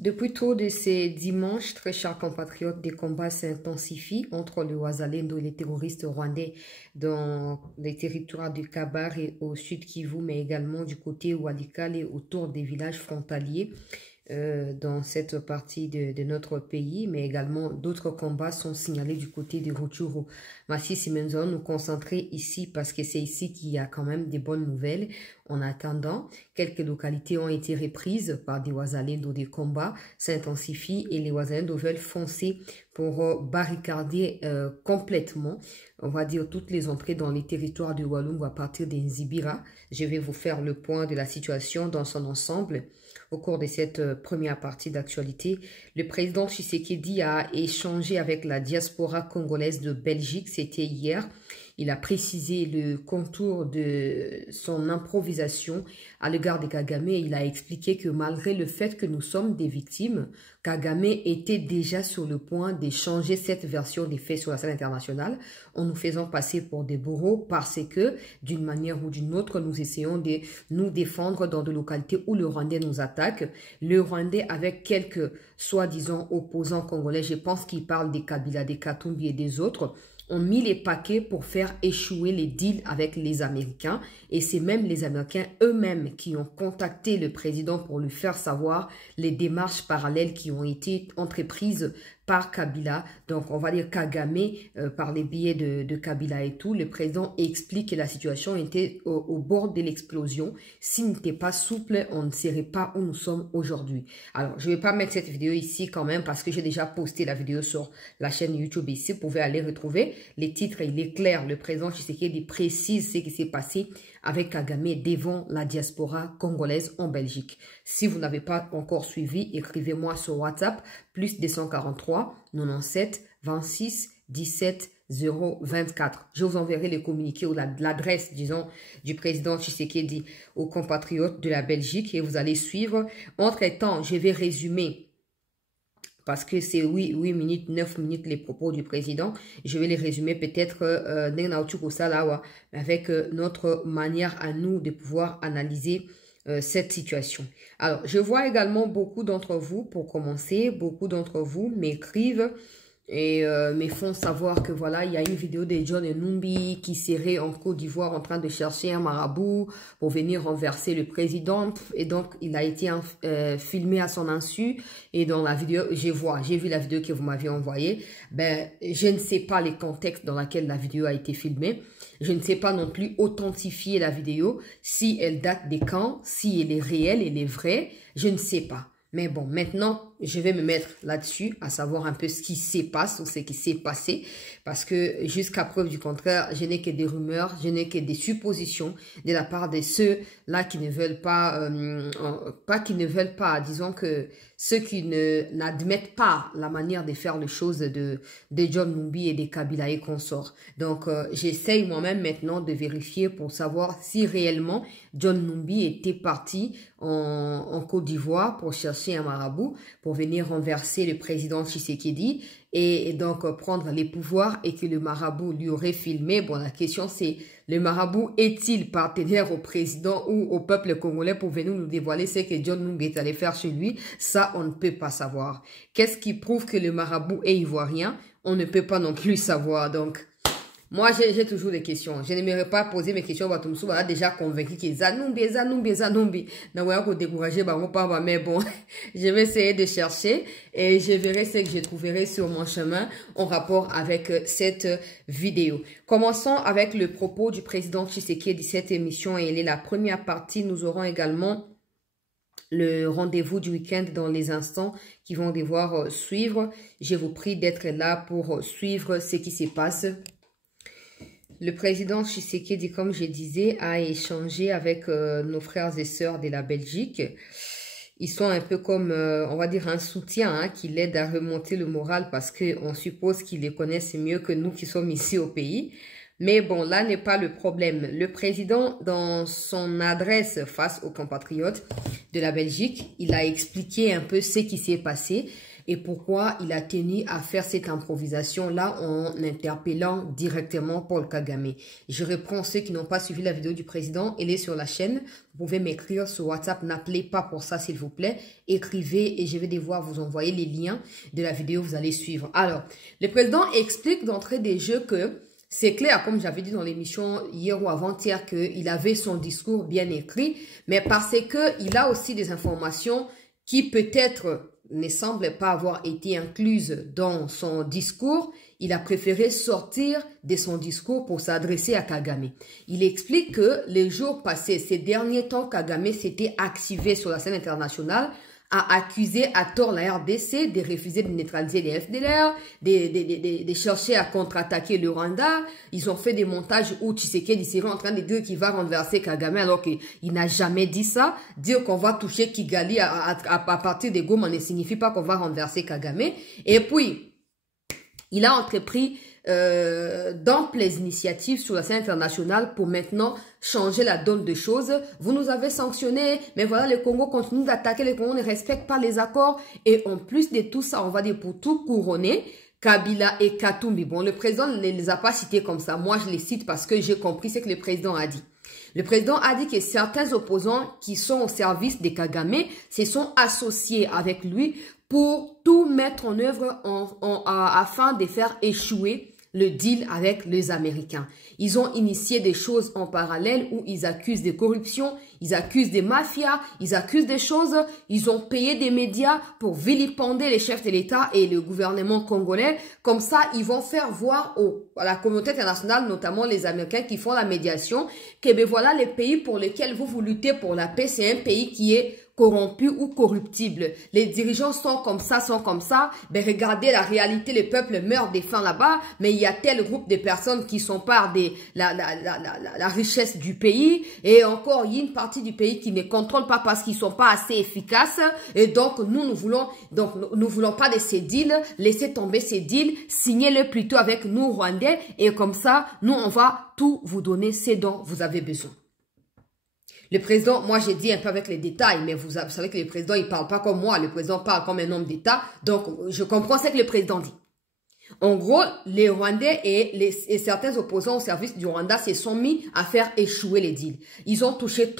Depuis tôt de ces dimanches, très chers compatriotes, des combats s'intensifient entre le Wazalendo et les terroristes rwandais dans les territoires du Kabar et au sud Kivu, mais également du côté Walikale et autour des villages frontaliers dans cette partie de notre pays, mais également d'autres combats sont signalés du côté de Rutshuru. Masisi et nous allons nous concentrer ici parce que c'est ici qu'il y a quand même des bonnes nouvelles. En attendant, quelques localités ont été reprises par des Wazalendo. Des combats s'intensifient et les Wazalendo veulent foncer pour barricader complètement, on va dire, toutes les entrées dans les territoires de Walungu à partir des Nzibira. Je vais vous faire le point de la situation dans son ensemble. Au cours de cette première partie d'actualité, le président Tshisekedi a échangé avec la diaspora congolaise de Belgique, c'était hier. Il a précisé le contour de son improvisation à l'égard de Kagame. Il a expliqué que malgré le fait que nous sommes des victimes, Kagame était déjà sur le point d'échanger cette version des faits sur la scène internationale en nous faisant passer pour des bourreaux parce que, d'une manière ou d'une autre, nous essayons de nous défendre dans des localités où le Rwandais nous attaque. Le Rwandais, avec quelques soi-disant opposants congolais, je pense qu'ils parlent des Kabila, des Katumbi et des autres, ont mis les paquets pour faire échouer les deals avec les Américains. Et c'est même les Américains eux-mêmes qui ont contacté le président pour lui faire savoir les démarches parallèles qui ont été entreprises par Kabila. Donc, on va dire Kagame, par les billets de Kabila et tout. Le président explique que la situation était au bord de l'explosion. S'il n'était pas souple, on ne serait pas où nous sommes aujourd'hui. Alors, je ne vais pas mettre cette vidéo ici quand même parce que j'ai déjà posté la vidéo sur la chaîne YouTube ici. Vous pouvez aller retrouver les titres. Il est clair, le président Tshisekedi précise ce qui s'est passé avec Kagame devant la diaspora congolaise en Belgique. Si vous n'avez pas encore suivi, écrivez-moi sur WhatsApp, plus 243 97 26 17 024. Je vous enverrai les communiqués ou l'adresse, disons, du président Tshisekedi aux compatriotes de la Belgique et vous allez suivre. Entre-temps, je vais résumer parce que c'est 8 minutes, 9 minutes les propos du président. Je vais les résumer peut-être avec notre manière à nous de pouvoir analyser cette situation. Alors, je vois également beaucoup d'entre vous, pour commencer, beaucoup d'entre vous m'écrivent et me font savoir que voilà, il y a une vidéo de John Numbi qui serait en Côte d'Ivoire en train de chercher un marabout pour venir renverser le président. Et donc, il a été filmé à son insu. Et dans la vidéo, j'ai vu la vidéo que vous m'aviez envoyée. Ben, je ne sais pas les contextes dans lesquels la vidéo a été filmée. Je ne sais pas non plus authentifier la vidéo, si elle date des camps, si elle est réelle, elle est vraie. Je ne sais pas. Mais bon, maintenant, je vais me mettre là-dessus, à savoir un peu ce qui se passe ou ce qui s'est passé. Parce que jusqu'à preuve du contraire, je n'ai que des rumeurs, je n'ai que des suppositions de la part de ceux-là qui ne veulent pas, disons que ceux qui n'admettent pas la manière de faire les choses de John Numbi et des Kabila et consorts. Donc, j'essaye moi-même maintenant de vérifier pour savoir si réellement John Numbi était parti en Côte d'Ivoire pour chercher un marabout, pour venir renverser le président Tshisekedi et donc prendre les pouvoirs et que le marabout lui aurait filmé. Bon, la question c'est, le marabout est-il partenaire au président ou au peuple congolais pour venir nous dévoiler ce que John Numbi est allé faire chez lui? Ça, on ne peut pas savoir. Qu'est-ce qui prouve que le marabout est ivoirien? On ne peut pas non plus savoir. Donc, moi, j'ai toujours des questions. Je n'aimerais pas poser mes questions. Voilà, déjà convaincu que Zanumbi. Mais bon, je vais essayer de chercher et je verrai ce que je trouverai sur mon chemin en rapport avec cette vidéo. Commençons avec le propos du président Tshisekedi de cette émission et elle est la première partie. Nous aurons également le rendez-vous du week-end dans les instants qui vont devoir suivre. Je vous prie d'être là pour suivre ce qui se passe. Le président Tshisekedi, comme je disais, a échangé avec nos frères et sœurs de la Belgique. Ils sont un peu comme, on va dire, un soutien qui l'aide à remonter le moral parce qu'on suppose qu'ils les connaissent mieux que nous qui sommes ici au pays. Mais bon, là n'est pas le problème. Le président, dans son adresse face aux compatriotes de la Belgique, il a expliqué un peu ce qui s'est passé. et pourquoi il a tenu à faire cette improvisation-là en interpellant directement Paul Kagame. Je reprends ceux qui n'ont pas suivi la vidéo du président, elle est sur la chaîne. Vous pouvez m'écrire sur WhatsApp, n'appelez pas pour ça s'il vous plaît. Écrivez et je vais devoir vous envoyer les liens de la vidéo, vous allez suivre. Alors, le président explique d'entrée des jeux que c'est clair, comme j'avais dit dans l'émission hier ou avant-hier, qu'il avait son discours bien écrit, mais parce qu'il a aussi des informations qui peut-être ne semblent pas avoir été incluses dans son discours, il a préféré sortir de son discours pour s'adresser à Kagame. Il explique que les jours passés, ces derniers temps, Kagame s'était activé sur la scène internationale, a accusé à tort la RDC de refuser de neutraliser les FDLR, de chercher à contre-attaquer le Rwanda. Ils ont fait des montages où Tshisekedi serait en train de dire qu'il va renverser Kagame alors qu'il n'a jamais dit ça. Dire qu'on va toucher Kigali à partir de Goma ne signifie pas qu'on va renverser Kagame. Et puis, il a entrepris d'amples initiatives sur la scène internationale pour maintenant changer la donne des choses. Vous nous avez sanctionnés, mais voilà, le Congo continue d'attaquer, le Congo ne respecte pas les accords. Et en plus de tout ça, on va dire pour tout couronner, Kabila et Katumbi. Bon, le président ne les a pas cités comme ça. Moi, je les cite parce que j'ai compris ce que le président a dit. Le président a dit que certains opposants qui sont au service de Kagame se sont associés avec lui pour tout mettre en œuvre afin de faire échouer le deal avec les Américains. Ils ont initié des choses en parallèle où ils accusent de corruption, ils accusent des mafias, ils accusent des choses, ils ont payé des médias pour vilipender les chefs de l'État et le gouvernement congolais. Comme ça, ils vont faire voir à la communauté internationale, notamment les Américains qui font la médiation, que ben voilà, les pays pour lesquels vous luttez pour la paix, c'est un pays qui est corrompu ou corruptible. Les dirigeants sont comme ça, Ben regardez la réalité, le peuple meurt de faim là-bas, mais il y a tel groupe de personnes qui sont par la richesse du pays, et encore il y a une partie du pays qui ne contrôle pas parce qu'ils sont pas assez efficaces, et donc nous voulons pas de ces deals, laissez tomber ces deals, signez-le plutôt avec nous Rwandais, et comme ça, nous on va tout vous donner ce dont vous avez besoin. Le président, moi j'ai dit un peu avec les détails, mais vous savez que le président, il parle pas comme moi, le président parle comme un homme d'État, donc je comprends ce que le président dit. En gros, les Rwandais et certains opposants au service du Rwanda se sont mis à faire échouer les deals. Ils ont touché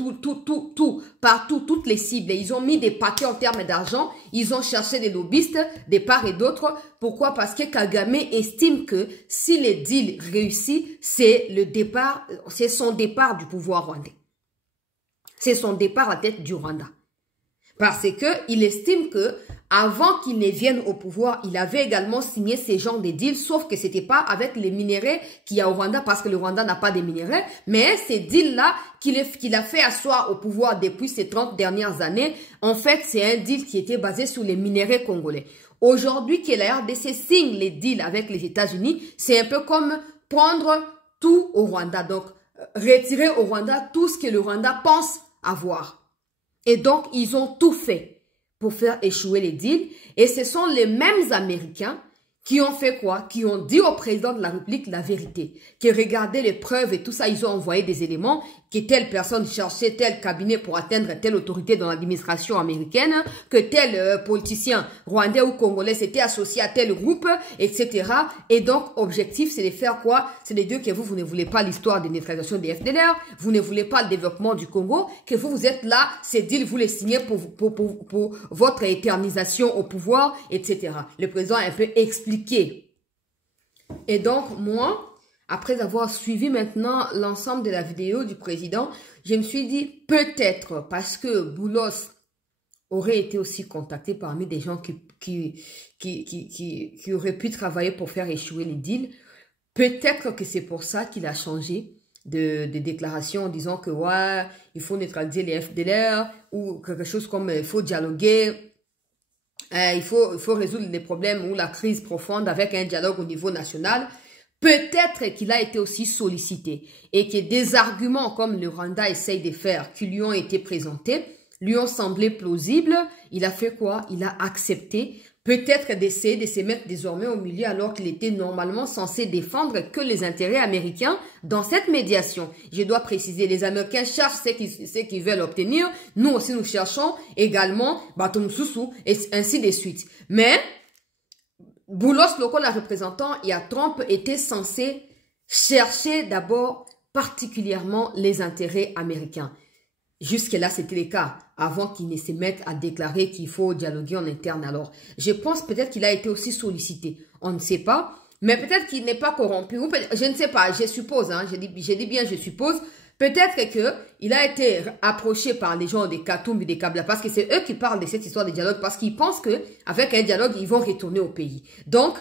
partout, toutes les cibles. Ils ont mis des paquets en termes d'argent. Ils ont cherché des lobbyistes de part et d'autre. Pourquoi? Parce que Kagame estime que si les deals réussissent, c'est son départ du pouvoir rwandais. C'est son départ à la tête du Rwanda. Parce que il estime que avant qu'il ne vienne au pouvoir, il avait également signé ces genres de deals, sauf que c'était pas avec les minéraux qu'il y a au Rwanda, parce que le Rwanda n'a pas de minéraux, mais ces deals-là qu'il a fait asseoir au pouvoir depuis ces 30 dernières années, en fait, c'est un deal qui était basé sur les minéraux congolais. Aujourd'hui, que la RDC signe les deals avec les États-Unis, c'est un peu comme prendre tout au Rwanda. Donc, retirer au Rwanda tout ce que le Rwanda pense avoir. Et donc, ils ont tout fait pour faire échouer les deals. Et ce sont les mêmes Américains qui ont fait quoi? Qui ont dit au président de la République la vérité. Qui regardaient les preuves et tout ça, ils ont envoyé des éléments, que telle personne cherchait tel cabinet pour atteindre telle autorité dans l'administration américaine, que tel politicien rwandais ou congolais s'était associé à tel groupe, etc. Et donc, objectif, c'est de faire quoi? C'est de dire que vous ne voulez pas l'histoire de neutralisation des FDLR, vous ne voulez pas le développement du Congo, que vous êtes là, ces deals, vous les signez pour votre éternisation au pouvoir, etc. Le président a un peu expliqué. Et donc, moi, après avoir suivi maintenant l'ensemble de la vidéo du président, je me suis dit peut-être parce que Boulos aurait été aussi contacté parmi des gens qui auraient pu travailler pour faire échouer les deals. Peut-être que c'est pour ça qu'il a changé de déclaration en disant que ouais, il faut neutraliser les FDLR ou quelque chose comme il faut dialoguer. Il faut résoudre les problèmes ou la crise profonde avec un dialogue au niveau national. Peut-être qu'il a été aussi sollicité et que des arguments comme le Rwanda essaye de faire, qui lui ont été présentés, lui ont semblé plausibles. Il a fait quoi? Il a accepté peut-être d'essayer de se mettre désormais au milieu alors qu'il était normalement censé défendre que les intérêts américains dans cette médiation. Je dois préciser, les Américains cherchent ce qu'ils veulent obtenir. Nous aussi, nous cherchons également Batum Soussou et ainsi de suite. Mais Boulos, le la représentant, il y a Trump était censé chercher d'abord particulièrement les intérêts américains. Jusque-là, c'était le cas, avant qu'il ne se mette à déclarer qu'il faut dialoguer en interne. Alors, je pense peut-être qu'il a été aussi sollicité. On ne sait pas, mais peut-être qu'il n'est pas corrompu. Ou je ne sais pas, je suppose, hein, je dis bien je suppose. Peut-être qu'il a été approché par les gens des Katoum et des Kabila, parce que c'est eux qui parlent de cette histoire de dialogue, parce qu'ils pensent qu'avec un dialogue, ils vont retourner au pays. Donc,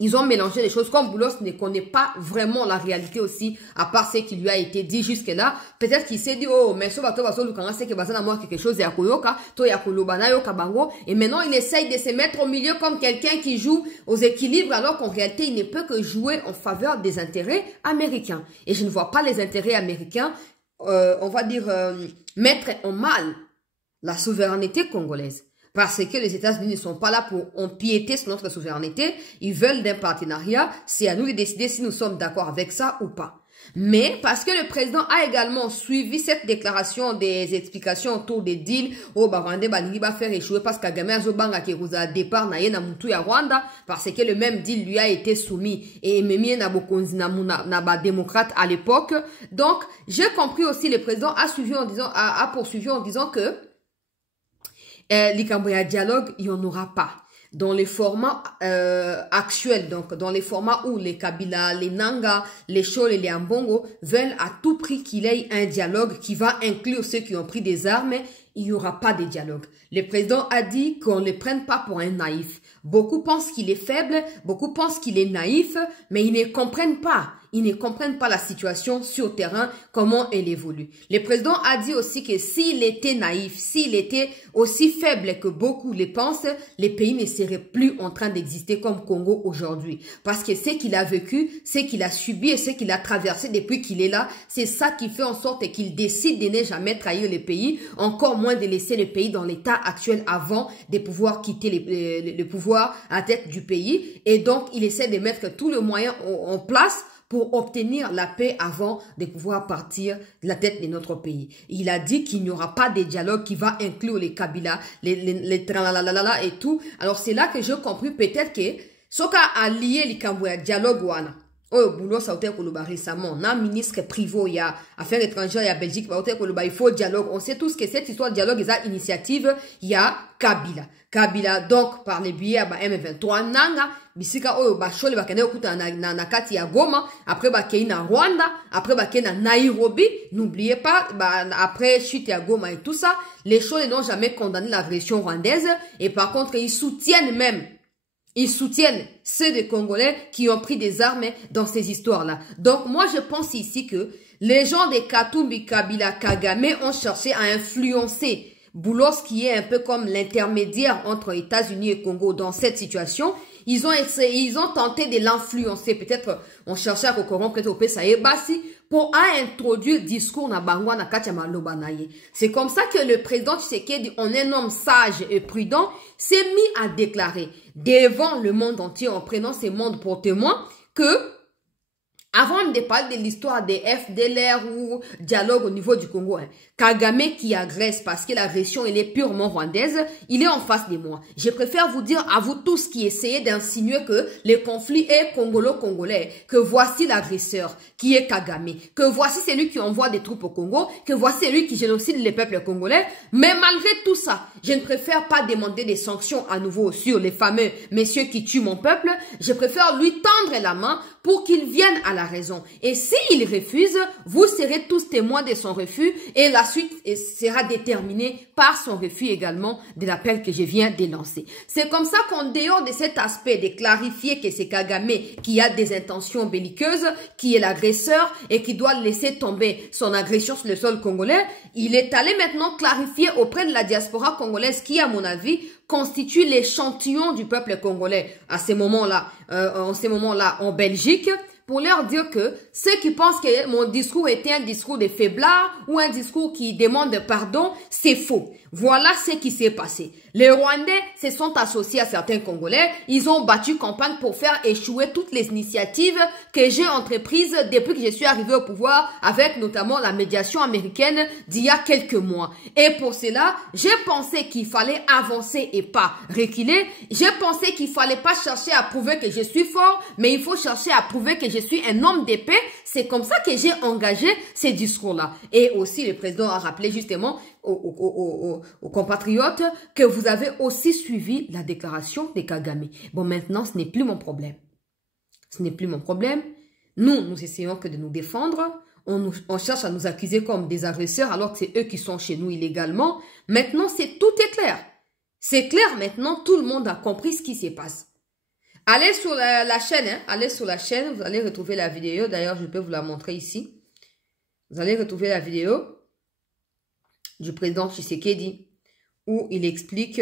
ils ont mélangé les choses. Comme Boulos ne connaît pas vraiment la réalité aussi, à part ce qui lui a été dit jusque-là, peut-être qu'il s'est dit, oh, mais quelque chose, et maintenant il essaye de se mettre au milieu comme quelqu'un qui joue aux équilibres, alors qu'en réalité, il ne peut que jouer en faveur des intérêts américains. Et je ne vois pas les intérêts américains, on va dire, mettre en mal la souveraineté congolaise. Parce que les États-Unis ne sont pas là pour empiéter sur notre souveraineté. Ils veulent d'un partenariat. C'est à nous de décider si nous sommes d'accord avec ça ou pas. Mais parce que le président a également suivi cette déclaration des explications autour des deals, au Rwanda va faire échouer parce qu'Kagame a zobanga keruza départ na yena mutu ya Rwanda, parce que le même deal lui a été soumis et memie na bokonzi na ba démocrate à l'époque. Donc, j'ai compris aussi, le président a suivi en disant, a poursuivi en disant que les dialogue, il n'y en aura pas. Dans les formats actuels, donc dans les formats où les Kabila, les Nanga, les Chol et les Ambongo veulent à tout prix qu'il y ait un dialogue qui va inclure ceux qui ont pris des armes, il n'y aura pas de dialogue. Le président a dit qu'on ne le prenne pas pour un naïf. Beaucoup pensent qu'il est faible, beaucoup pensent qu'il est naïf, mais ils ne comprennent pas. Ils ne comprennent pas la situation sur terrain, comment elle évolue. Le président a dit aussi que s'il était naïf, s'il était aussi faible que beaucoup le pensent, les pays ne seraient plus en train d'exister comme Congo aujourd'hui. Parce que ce qu'il a vécu, ce qu'il a subi et ce qu'il a traversé depuis qu'il est là, c'est ça qui fait en sorte qu'il décide de ne jamais trahir le pays, encore moins de laisser le pays dans l'état actuel avant de pouvoir quitter le pouvoir à tête du pays. Et donc, il essaie de mettre tous les moyens en place pour obtenir la paix avant de pouvoir partir de la tête de notre pays. Il a dit qu'il n'y aura pas de dialogue qui va inclure les Kabila, les tralalala et tout. Alors c'est là que j'ai compris peut-être que Soka a lié les Kambouya dialogue wana. Oh, boulot ça a été récemment. Na ministre privé, il y a affaires étrangères, il y a Belgique, il faut dialogue. On sait tous que cette histoire de dialogue, est initiative, il y a Kabila. Kabila, donc, par les billets, M23, Nanga, bisika, oh, chole, kene okuta na kati ya Goma, après, kei na Rwanda, après, kei na Nairobi, n'oubliez pas, après, chute à Goma et tout ça, les Chole n'ont jamais condamné l'agression rwandaise, et par contre, ils soutiennent ceux des Congolais qui ont pris des armes dans ces histoires-là. Donc, moi, je pense ici que les gens des Katumbi, Kabila, Kagame ont cherché à influencer Boulos, qui est un peu comme l'intermédiaire entre États-Unis et Congo dans cette situation. Ils ont tenté de l'influencer. Peut-être, on cherchait à corrompre peut-être au PSAE Bassi pour introduire le discours na bangwa na kachama lobanaye. C'est comme ça que le président Tshisekedi, en un homme sage et prudent, s'est mis à déclarer devant le monde entier, en prenant ces mondes pour témoin, que avant de parler de l'histoire des FDLR ou dialogue au niveau du Congo, Kagame qui agresse parce que l'agression elle est purement rwandaise, il est en face de moi. Je préfère vous dire à vous tous qui essayez d'insinuer que le conflit est congolo-congolais, que voici l'agresseur qui est Kagame, que voici celui qui envoie des troupes au Congo, que voici celui qui génocide les peuples congolais. Mais malgré tout ça, je ne préfère pas demander des sanctions à nouveau sur les fameux messieurs qui tuent mon peuple. Je préfère lui tendre la main pour qu'il vienne à la raison. Et s'il refuse, vous serez tous témoins de son refus et la suite sera déterminée par son refus également de l'appel que je viens de lancer. C'est comme ça qu'en dehors de cet aspect de clarifier que c'est Kagame qui a des intentions belliqueuses, qui est l'agresseur et qui doit laisser tomber son agression sur le sol congolais, il est allé maintenant clarifier auprès de la diaspora congolaise qui, à mon avis, constitue l'échantillon du peuple congolais à ces moments-là, en Belgique, pour leur dire que ceux qui pensent que mon discours était un discours de faiblard ou un discours qui demande pardon, c'est faux. Voilà ce qui s'est passé. Les Rwandais se sont associés à certains Congolais. Ils ont battu campagne pour faire échouer toutes les initiatives que j'ai entreprises depuis que je suis arrivé au pouvoir, avec notamment la médiation américaine d'il y a quelques mois. Et pour cela, j'ai pensé qu'il fallait avancer et pas reculer. J'ai pensé qu'il fallait pas chercher à prouver que je suis fort, mais il faut chercher à prouver que je suis un homme d'épée. C'est comme ça que j'ai engagé ces discours-là. Et aussi, le président a rappelé justement aux compatriotes que vous avez aussi suivi la déclaration de Kagame. Bon, maintenant, ce n'est plus mon problème. Ce n'est plus mon problème. Nous essayons que de nous défendre. On cherche à nous accuser comme des agresseurs alors que c'est eux qui sont chez nous illégalement. Maintenant, tout est clair. C'est clair maintenant, tout le monde a compris ce qui se passe. Allez sur la chaîne, hein. Allez sur la chaîne, vous allez retrouver la vidéo. D'ailleurs, je peux vous la montrer ici. Vous allez retrouver la vidéo du président Tshisekedi où il explique.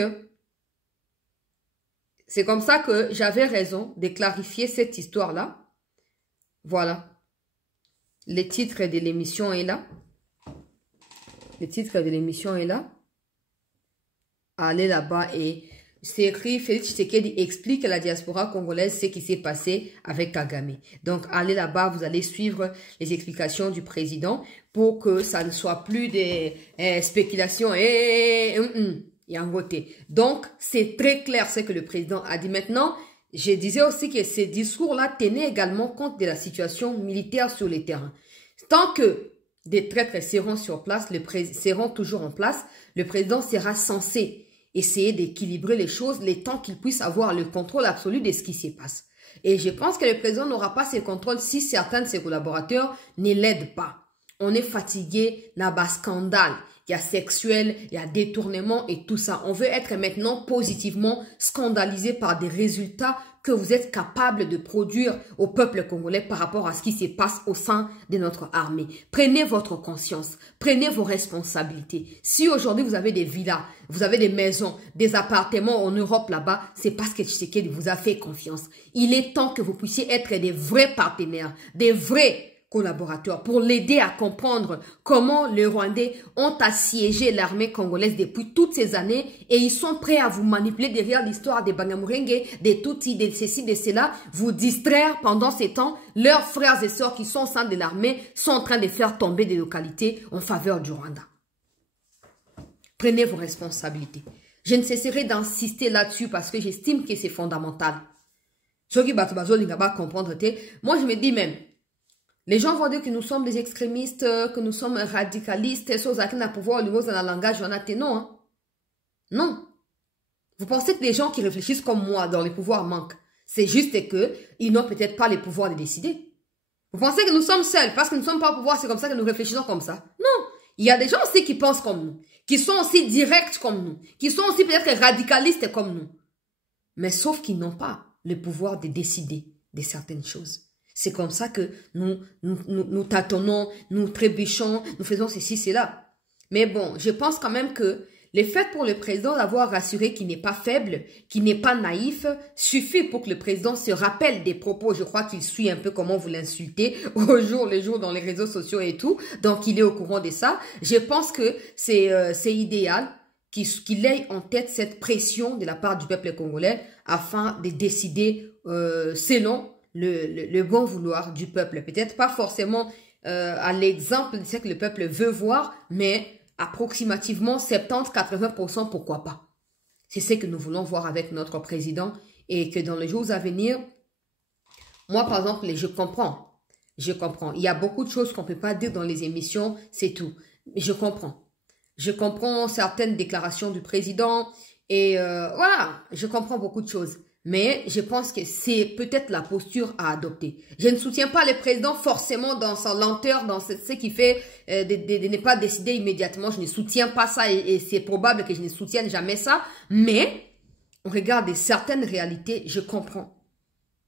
C'est comme ça que j'avais raison de clarifier cette histoire-là. Voilà. Le titre de l'émission est là. Le titre de l'émission est là. Allez là-bas et c'est écrit, Félix Tshisekedi explique à la diaspora congolaise ce qui s'est passé avec Kagame. Donc, allez là-bas, vous allez suivre les explications du président pour que ça ne soit plus des spéculations et en côté. Donc, c'est très clair ce que le président a dit. Maintenant, je disais aussi que ces discours-là tenaient également compte de la situation militaire sur le terrain. Tant que des traîtres seront sur place, seront toujours en place, le président sera censé essayer d'équilibrer les choses, les temps qu'il puisse avoir le contrôle absolu de ce qui se passe. Et je pense que le président n'aura pas ce contrôle si certains de ses collaborateurs ne l'aident pas. On est fatigué, il y a scandale, il y a sexuel, il y a détournement et tout ça. On veut être maintenant positivement scandalisé par des résultats que vous êtes capable de produire au peuple congolais par rapport à ce qui se passe au sein de notre armée. Prenez votre conscience, prenez vos responsabilités. Si aujourd'hui vous avez des villas, vous avez des maisons, des appartements en Europe là-bas, c'est parce que Tshisekedi vous a fait confiance. Il est temps que vous puissiez être des vrais partenaires, des vrais collaborateurs pour l'aider à comprendre comment les Rwandais ont assiégé l'armée congolaise depuis toutes ces années et ils sont prêts à vous manipuler derrière l'histoire des Banyamulenge, des Tutsis, de ceci, de cela, vous distraire pendant ces temps. Leurs frères et sœurs qui sont au sein de l'armée sont en train de faire tomber des localités en faveur du Rwanda. Prenez vos responsabilités. Je ne cesserai d'insister là-dessus parce que j'estime que c'est fondamental. Ceux qui battent comprendre, moi je me dis même, les gens vont dire que nous sommes des extrémistes, que nous sommes radicalistes, et choses qui n'ont pouvoir dans le langage, non, hein? Non. Vous pensez que les gens qui réfléchissent comme moi dans les pouvoirs manquent. C'est juste que ils n'ont peut-être pas les pouvoirs de décider. Vous pensez que nous sommes seuls parce que nous ne sommes pas au pouvoir, c'est comme ça que nous réfléchissons comme ça. Non. Il y a des gens aussi qui pensent comme nous, qui sont aussi directs comme nous, qui sont aussi peut-être radicalistes comme nous. Mais sauf qu'ils n'ont pas le pouvoir de décider de certaines choses. C'est comme ça que nous tâtonnons, nous trébuchons, nous faisons ceci, cela. Mais bon, je pense quand même que le fait pour le président d'avoir rassuré qu'il n'est pas faible, qu'il n'est pas naïf, suffit pour que le président se rappelle des propos. Je crois qu'il suit un peu comment vous l'insultez au jour le jour dans les réseaux sociaux et tout. Donc, il est au courant de ça. Je pense que c'est idéal qu'il ait en tête cette pression de la part du peuple congolais afin de décider selon le bon vouloir du peuple. Peut-être pas forcément à l'exemple de ce que le peuple veut voir, mais approximativement 70-80%, pourquoi pas. C'est ce que nous voulons voir avec notre président et que dans les jours à venir, moi par exemple, je comprends. Il y a beaucoup de choses qu'on ne peut pas dire dans les émissions, c'est tout. Mais je comprends. Je comprends certaines déclarations du président et voilà, je comprends beaucoup de choses. Mais je pense que c'est peut-être la posture à adopter. Je ne soutiens pas le président forcément dans sa lenteur, dans ce qui fait de ne pas décider immédiatement. Je ne soutiens pas ça et c'est probable que je ne soutienne jamais ça. Mais on regarde certaines réalités, je comprends.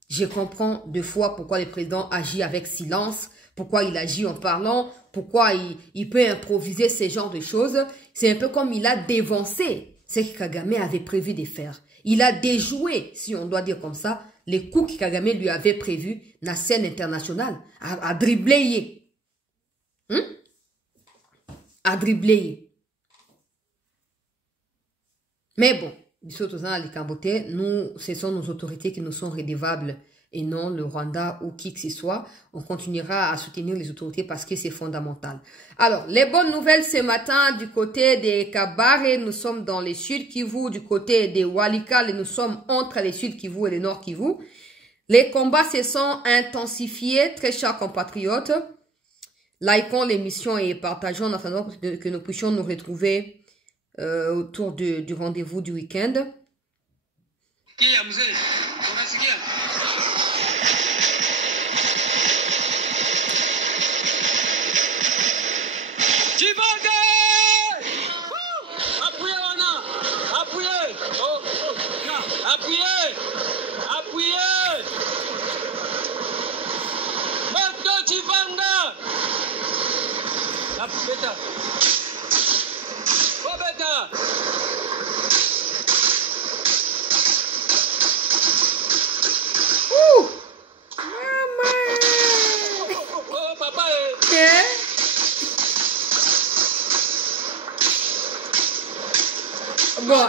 Je comprends deux fois pourquoi le président agit avec silence, pourquoi il agit en parlant, pourquoi il peut improviser ce genre de choses. C'est un peu comme il a dévancé ce que Kagame avait prévu de faire. Il a déjoué, si on doit dire comme ça, les coups que Kagame lui avait prévus dans la scène internationale, à dribbler. À dribbler. Mais bon, nous, ce sont nos autorités qui nous sont redevables et non le Rwanda ou qui que ce soit. On continuera à soutenir les autorités parce que c'est fondamental. Alors, les bonnes nouvelles ce matin du côté des Kabare, nous sommes dans les Sud Kivu, du côté des Walikale, nous sommes entre les Sud Kivu et les Nord Kivu. Les combats se sont intensifiés, très chers compatriotes. Likons l'émission et partageons en attendant que nous puissions nous retrouver autour du rendez-vous du week-end. Bon.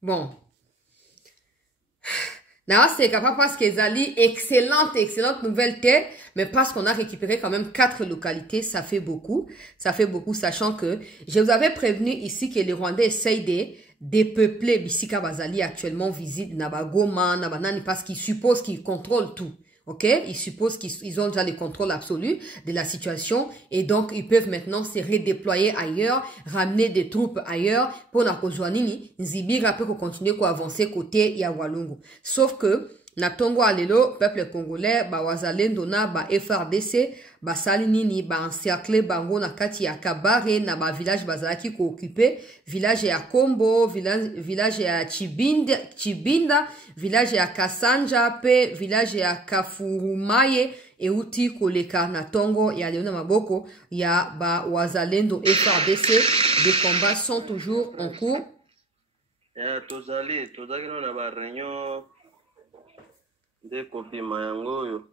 Bon. Là, c'est capable parce que Zali, excellente nouvelle terre, mais parce qu'on a récupéré quand même 4 localités, ça fait beaucoup. Ça fait beaucoup, sachant que je vous avais prévenu ici que les Rwandais essayent de dépeupler Bisika Bazali actuellement visite Nabagoma, Nabanani, parce qu'ils supposent qu'ils contrôlent tout. Ok, ils supposent qu'ils ont déjà le contrôle absolu de la situation et donc ils peuvent maintenant se redéployer ailleurs, ramener des troupes ailleurs pour na kojoanini Nzibira peut continuer à avancer côté ya Walungu. Sauf que na tongo alelo peuple congolais ba wazalendo na ba FRDC ba salinini ba encercler bango na kati ya Kabare na ba village bazalaki ko occuper village ya Kombo, village ya Chibinda, village ya Kasanja pe village ya Kafurumaye euti koleka na tongo ya Leona Maboko ya ba wazalendo FRDC. Des combats sont toujours en cours. Tozali na ba réunion de kopima yango oyo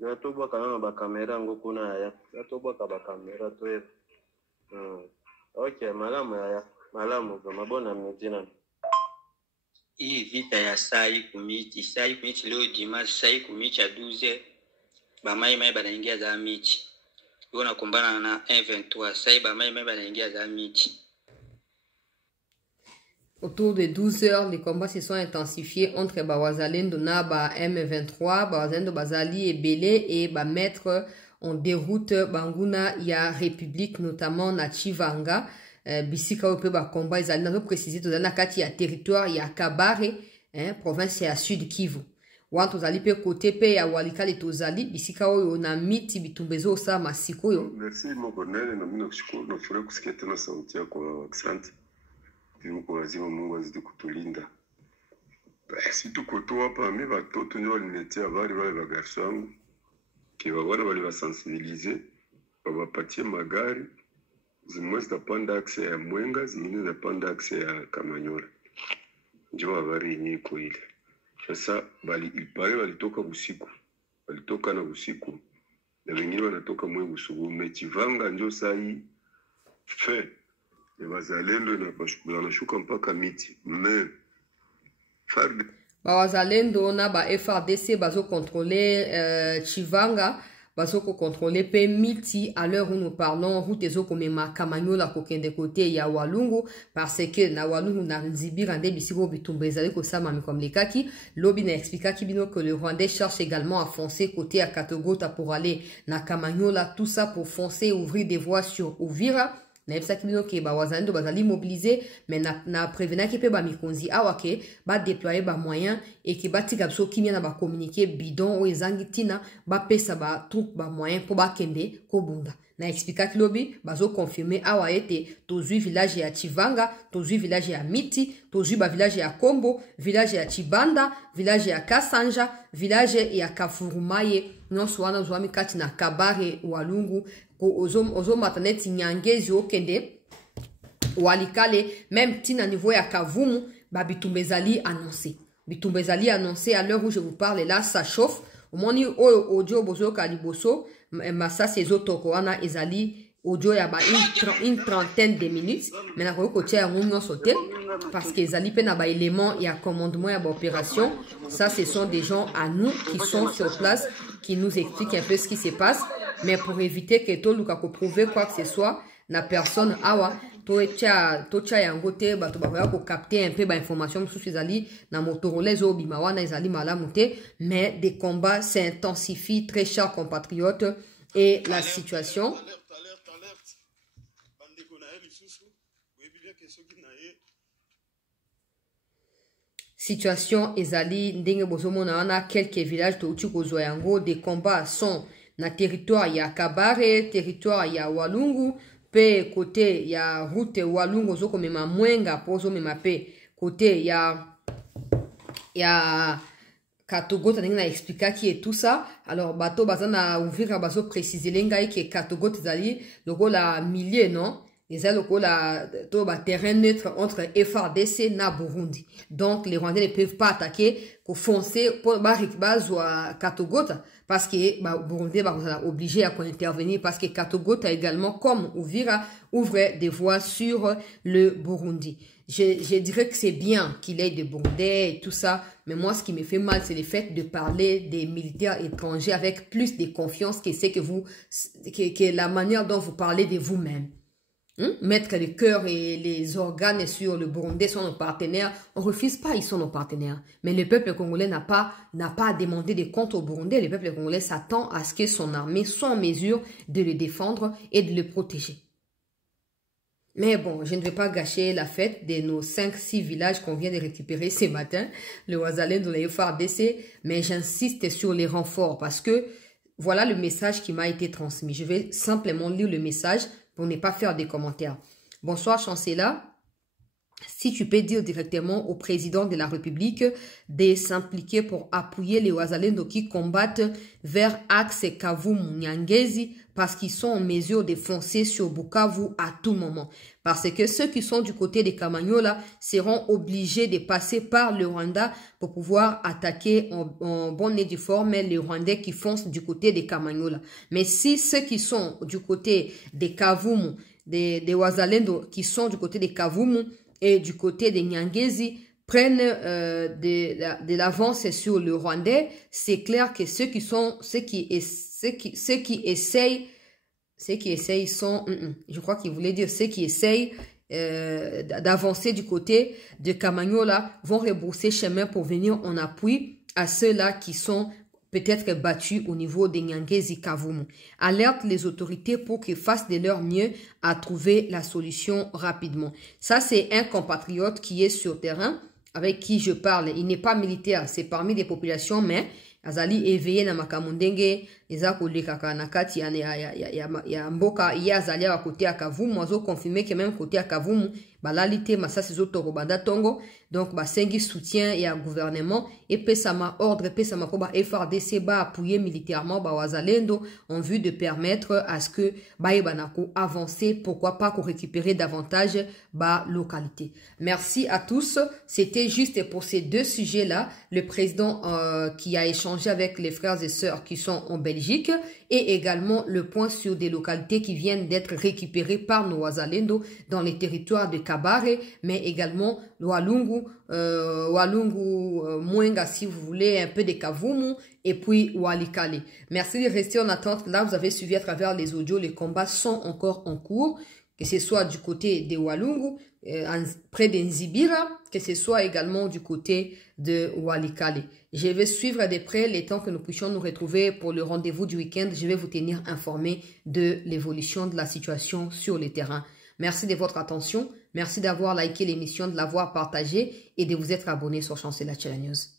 ya tobwaka na bakamera yango kuna ya tobwaka bakamera toyeba ok malamu mabona mjina hii vita ya sai kumiti leo dimanche sai kumiti ya 12 bamai banaingia za michi hiyo nakumbana na M23 sai bamai banaingia za michi. Autour de 12 heures, les combats se sont intensifiés entre Bawazalendo na ba M23, Bawazalendo Bazali et Belé et ba mettre en déroute Banguna ya République, notamment na Chivanga. Bisika ope ba combat, ils allaient préciser tout na kati ya territoire ya Kabare, province ya Sud Kivu. Wan tozali pe côté pe ya Walikale tozali, bisika oyo na miti bitumbezo sa masiko yo. Merci mon colonel, na mino kushukuru na furaha kusikia tena sauti yako, asante. Mungu wazima, Mungu azidi kutulinda. Basi tuko tu hapa, mimi watoto ndio waliniletea habari wale wa garso wangu kiwa wana wale wasensibilize wawapatie magari zimwe zitapanda akse ya Mwenga, zingine zitapanda akse ya Kamanyola. Ndio habari yenyewe iko ile. Sasa walitoka usiku, walitoka na usiku na wengine wanatoka mwe usugu. Mechivanga ndio saa hii fe wazalendo na wanashuka mpaka miti. Wazalendo na ba FRDC bazo contrôler Chivanga, bazo contrôler pe miti à l'heure où nous parlons route ezo komema Kamanyola kokende côté ya Walungu parce que na Walungu na Nzibira nde bisiko bitumbezali ko sama comme les kaki lobi na expliquer kibino que le Rwandais cherche également à foncer côté à Katogota pour aller na Kamanyola, tout ça pour foncer ouvrir des voies sur Uvira. na yebisa kibino ke ba wazalendo bazali mobiliser mais na prévenir ke pe ba mikonzi awa ke ba déployer ba moyens et ke ba tika biso kimia na ba communiquer bidon o ezangi tina ba pesa ba troupe ba moyens pour ba kende ko bunda na explica kilobi bazo confirmer awa ete tozui village ya Chivanga, tozui village ya Miti, tozui ba village ya Kombo, village ya Chibanda, village ya Kasanja, village ya Kafurumaye, nyonso wana zwami kati na Kabare Walungu ko ozo mataneti Nyangezi okende Walikale même tina niveau ya Kavumu ba bitumbezali annoncé. Bitumbezali annoncé à l'heure où je vous parle là ça chauffe. Au moni audio bozo kaliboso massa ces autres wana ezali audio ya ba une trentaine de minutes mais na ko tia ngunyo sauter parce que ezali pe na ba élément ya commandement ya ba opération. Ça ce sont des gens à nous qui sont sur place qui nous expliquent un peu ce qui se passe mais pour éviter que to luka ko prouver quoi que ce soit na personne awa to tia yango te bato ba ko capter un peu ba information sur ezali na Motorola zo bima wana ezali malamu te mais des combats s'intensifient très chers compatriotes et la situation ezali ndenge bozomona wana quelques villages to uti kozwa yango des combats sont na territoire ya Kabare, territoire ya Walungu pe côté ya route Walungu zoko mema Mwenga pozo mema pe côté ya Katogota ndenge na expliquer qui est tout ça. Alors bato bazana ouvrir bazo préciser lenga que Katogota zali lokola milieu non ezali lokola to ba terrain neutre entre FARDC na Burundi. Donc les Rwandais ne peuvent pas attaquer pour foncer pour bazwa Katogota parce que Burundi va obligé à intervenir parce que Katogota également comme Uvira ouvre des voies sur le Burundi. Je dirais que c'est bien qu'il ait des Burundais et tout ça, mais moi ce qui me fait mal c'est le fait de parler des militaires étrangers avec plus de confiance que c'est que la manière dont vous parlez de vous-même. Mettre le cœur et les organes sur le Burundi sont nos partenaires. On refuse pas, ils sont nos partenaires. Mais le peuple congolais n'a pas à demander des comptes au Burundi. Le peuple congolais s'attend à ce que son armée soit en mesure de le défendre et de le protéger. Mais bon, je ne vais pas gâcher la fête de nos 5-6 villages qu'on vient de récupérer ce matin, le Wazalendo, le FARDC, mais j'insiste sur les renforts parce que voilà le message qui m'a été transmis. Je vais simplement lire le message pour ne pas faire des commentaires. Bonsoir, chancelier. Si tu peux dire directement au président de la République de s'impliquer pour appuyer les Wazalendo qui combattent vers Axe Kavumu Nyangezi parce qu'ils sont en mesure de foncer sur Bukavu à tout moment. Parce que ceux qui sont du côté des Kamanyola seront obligés de passer par le Rwanda pour pouvoir attaquer en bonne et due forme les Rwandais qui foncent du côté des Kamanyola. Mais si ceux qui sont du côté des Kavumu, des Wazalendo qui sont du côté des Kavumu, et du côté des Nyangezi prennent de l'avance sur le Rwandais, c'est clair que ceux qui essayent sont, je crois qu'il voulait dire ceux qui essayent d'avancer du côté de Kamanyola vont rebrousser chemin pour venir en appui à ceux-là qui sont peut-être battus au niveau des Nyangezi Kavumu. Alerte les autorités pour qu'ils fassent de leur mieux à trouver la solution rapidement. Ça, c'est un compatriote qui est sur terrain, avec qui je parle. Il n'est pas militaire, c'est parmi des populations, mais azali éveillé na makamundenge, eza koleka na kati ya mboka, ya azali à côté à Kavumu, azo confirmé que même côté à Kavumu, balalite masasi zotoko banda tongo. Donc, sengi soutien et à gouvernement et pesama ordre, pesama koba FARDC ba appuyer militairement ba Wazalendo en vue de permettre à ce que banako avancer, pourquoi pas qu'on récupérer davantage ba localité. Merci à tous. C'était juste pour ces deux sujets-là. Le président qui a échangé avec les frères et sœurs qui sont en Belgique et également le point sur des localités qui viennent d'être récupérées par nos Wazalendo dans les territoires de Kabare, mais également Walungu, Mwenga si vous voulez, un peu de Kavumu et puis Walikale. Merci de rester en attente. Là, vous avez suivi à travers les audios, les combats sont encore en cours, que ce soit du côté de Walungu, près de Nzibira, que ce soit également du côté de Walikale. Je vais suivre de près les temps que nous puissions nous retrouver pour le rendez-vous du week-end. Je vais vous tenir informé de l'évolution de la situation sur le terrain. Merci de votre attention. Merci d'avoir liké l'émission, de l'avoir partagée et de vous être abonné sur Chancela Channel News.